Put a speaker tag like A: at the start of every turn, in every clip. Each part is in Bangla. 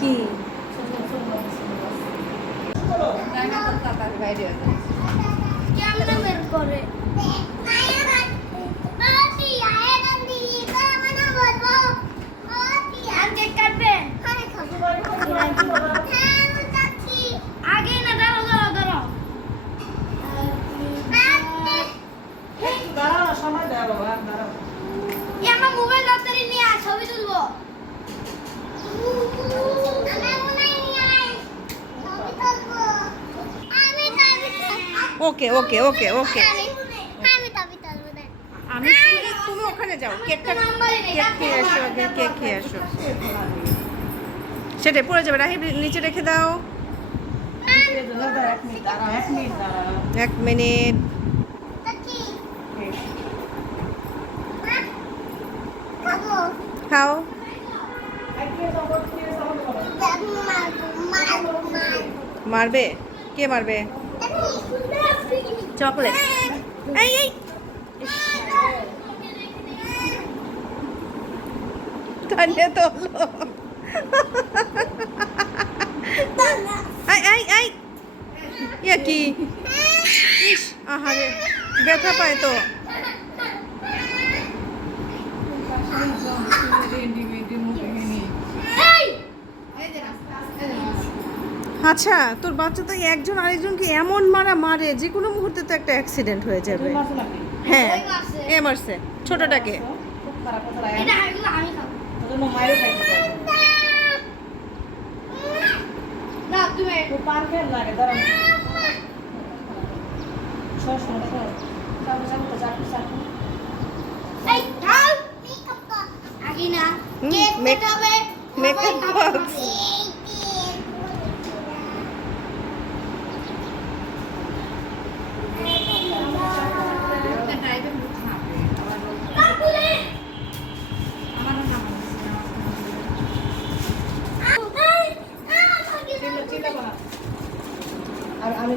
A: কি
B: ক্যামেরা বের করে
A: ওকে ওকে ওকে ওকে
B: আমি
A: তুমি ওখানে যাও। কেকটা কেক খেয়ে আসো আগে, কেক খেয়ে আসো সেটাই, পড়ে যাবে। রাহি নিচে রেখে দাও। এক মিনিট। খাও। মারবে? কে মারবে? চকলেট টানে তোলো আই আই আই কি আহারে ব্যথা পায় তো আচ্ছা তোর বাচ্চা তো একজন আরেকজনকে এমন মারা মারে যে কোনো মুহূর্তে তো একটা অ্যাক্সিডেন্ট হয়ে যাবে। হ্যাঁ এ মারছে ছোটটাকে।
B: এটা এগুলো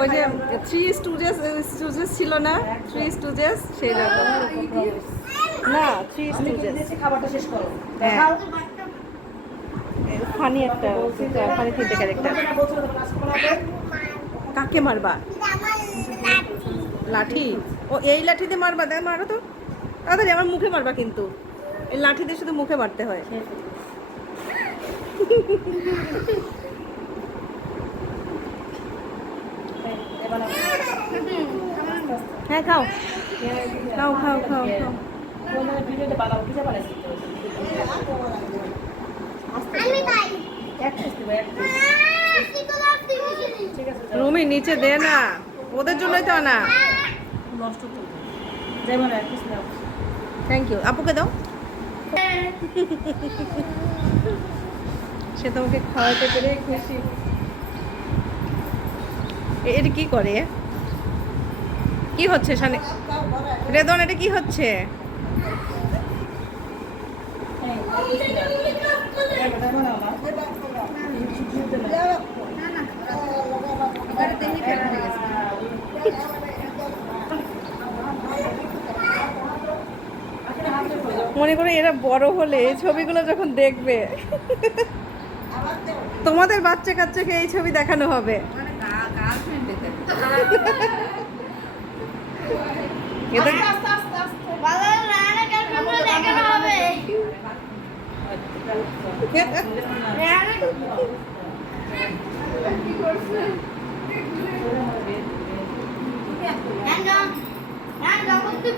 A: ওই যে থ্রি স্টুজেস স্টুজেস ছিল না থ্রি স্টুজেস সেই রকম। না থ্রি স্টুজেস
C: খাবারটা শেষ করো।
A: হ্যাঁ। ফানি একটা ফানি তিনটে ক্যারেক্টার কাকে মারবা? লাঠি। ও এই লাঠি দিয়ে মারবা? দেখ মারো তো। তাড়াতাড়ি আমার মুখে মারবা কিন্তু। এই লাঠি দিয়ে শুধু মুখে মারতে হয়। হ্যাঁ খাও। খাও খাও খাও রুমি, নিচে দে না। ওদের জন্যই তো না থ্যাংক ইউ আপুকে দাও। সে তোমাকে খাওয়াতে পেরে খুশি। এটা কি করে? কি হচ্ছে শানে রেদন, এটা কি হচ্ছে? মনে করো এরা বড় হলে এই ছবিগুলো যখন দেখবে, তোমাদের বাচ্চা কাচ্চাকে এই ছবি দেখানো হবে।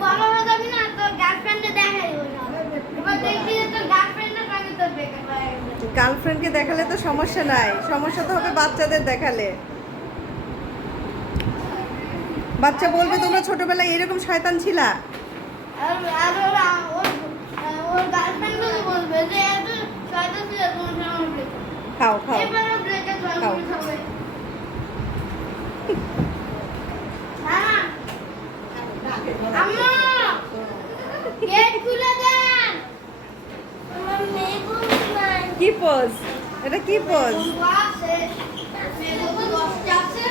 B: বড় হয়ে যাবি না তোর গার্লফ্রেন্ডে দেখাই হবে না এবার দেখবি তোর গার্লফ্রেন্ডের সঙ্গে তোর
C: বেকার
D: গার্লফ্রেন্ডকে দেখালে তো সমস্যা নাই। সমস্যা তো হবে বাচ্চাদের দেখালে। বাচ্চা বলবে তোমরা ছোটবেলায় এরকম শয়তান ছিলা? খাও খাও। খাও। কি পোজ এটা কি পোজ
C: আছে মেয়ে তো দশটা আছে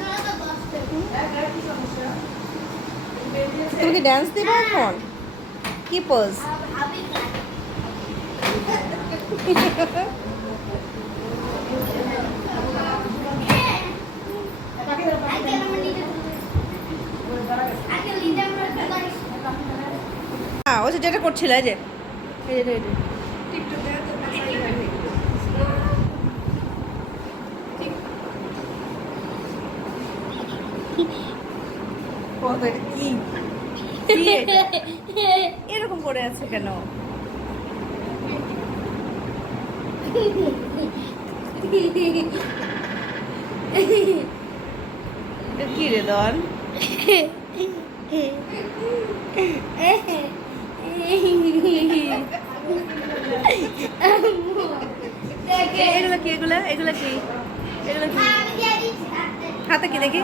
C: না তো দশটা
D: তুমি কি ড্যান্স দিবে এখন? কি পোজ হ্যাঁ ও যে যেটা করছিল এই যে। এই যে, এই যে। ও তো এটা কি? এরকম করে আছে কেন? কি রে দন এগুলো কি, এগুলো? এগুলো কি? এগুলো কি।
C: হাতে
D: কি দেখি?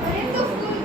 C: अरे तो फूल